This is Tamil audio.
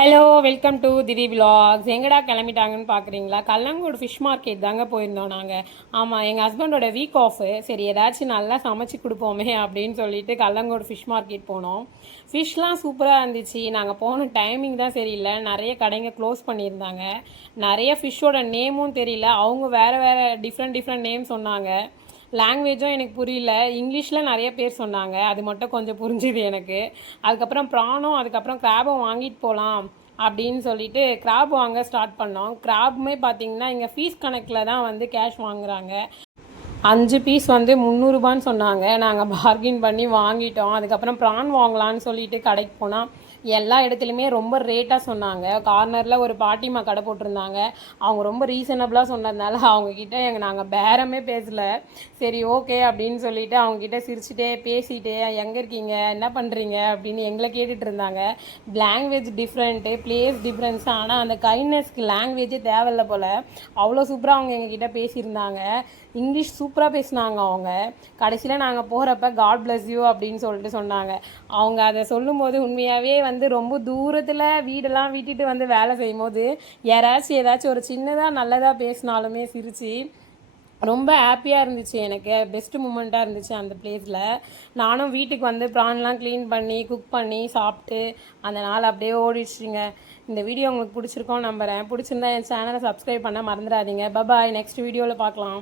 Hello welcome to Divi vlogs. எங்கடா கிளம்பிட்டாங்கன்னு பார்க்குறீங்களா? கல்லங்கோடு ஃபிஷ் மார்க்கெட் தாங்க போயிருந்தோம் நாங்கள். ஆமாம், எங்கள் ஹஸ்பண்டோட வீக் ஆஃபு. சரி ஏதாச்சும் நல்லா சமைச்சு கொடுப்போமே அப்படின்னு சொல்லிட்டு கல்லங்கோடு ஃபிஷ் மார்க்கெட் போனோம். ஃபிஷ்லாம் சூப்பராக இருந்துச்சு. நாங்கள் போன டைமிங் தான் சரியில்லை, நிறைய கடைங்க க்ளோஸ் பண்ணியிருந்தாங்க. நிறைய ஃபிஷ்ஷோட நேமும் தெரியல, அவங்க வேறு வேறு டிஃப்ரெண்ட் நேம் சொன்னாங்க. லாங்குவேஜும் எனக்கு புரியல. இங்கிலீஷில் நிறைய பேர் சொன்னாங்க, அது மட்டும் கொஞ்சம் புரிஞ்சுது எனக்கு. அதுக்கப்புறம் ப்ரானும் அதுக்கப்புறம் கிராபும் வாங்கிட்டு போகலாம் அப்படின்னு சொல்லிட்டு கிராப் வாங்க ஸ்டார்ட் பண்ணோம். கிராப்புமே பார்த்தீங்கன்னா இங்கே ஃபீஸ் கணக்கில் தான் வந்து கேஷ் வாங்குறாங்க. 5 பீஸ் வந்து 300 சொன்னாங்க. நாங்கள் பார்கின் பண்ணி வாங்கிட்டோம். அதுக்கப்புறம் ப்ரான் வாங்கலான்னு சொல்லிட்டு கடைக்கு போனால் எல்லா இடத்துலையுமே ரொம்ப ரேட்டாக சொன்னாங்க. கார்னரில் ஒரு பாட்டிமா கடை போட்டிருந்தாங்க. அவங்க ரொம்ப ரீசனபிளாக சொன்னதுனால அவங்கக்கிட்ட நாங்கள் பேரமே பேசலை. சரி ஓகே அப்படின்னு சொல்லிட்டு அவங்கக்கிட்ட சிரிச்சுட்டே பேசிகிட்டே எங்கே இருக்கீங்க, என்ன பண்ணுறீங்க அப்படின்னு எங்களை கேட்டுட்டு இருந்தாங்க. லாங்குவேஜ் டிஃப்ரெண்ட்டு, பிளேஸ் டிஃப்ரென்ஸ், ஆனால் அந்த கைண்ட்னஸ்க்கு லாங்குவேஜே தேவையில்லை போல். அவ்வளோ சூப்பராக அவங்க எங்ககிட்ட பேசியிருந்தாங்க. இங்கிலீஷ் சூப்பராக பேசினாங்க அவங்க. கடைசியில் நாங்கள் போகிறப்ப காட் பிளஸ் யூ அப்படின்னு சொல்லிட்டு சொன்னாங்க. அவங்க அதை சொல்லும்போது உண்மையாகவே வந்து ரொம்ப தூரத்தில் வீடெல்லாம் விட்டுட்டு வந்து வேலை செய்யும் போது யாராச்சும் ஏதாச்சும் ஒரு சின்னதாக நல்லதாக பேசினாலுமே சிரித்து ரொம்ப ஹாப்பியாக இருந்துச்சு. எனக்கு பெஸ்ட்டு மூமெண்ட்டாக இருந்துச்சு அந்த பிளேஸில். நானும் வீட்டுக்கு வந்து ப்ரான்லாம் க்ளீன் பண்ணி குக் பண்ணி சாப்பிட்டு அந்த நாள் அப்படியே ஓடிடுச்சுங்க. இந்த வீடியோ உங்களுக்கு பிடிச்சிருக்கோன்னு நம்புகிறேன். பிடிச்சிருந்தா என் சேனலை சப்ஸ்கிரைப் பண்ண மறந்துடாதீங்க. பபாய், நெக்ஸ்ட் வீடியோவில் பார்க்கலாம்.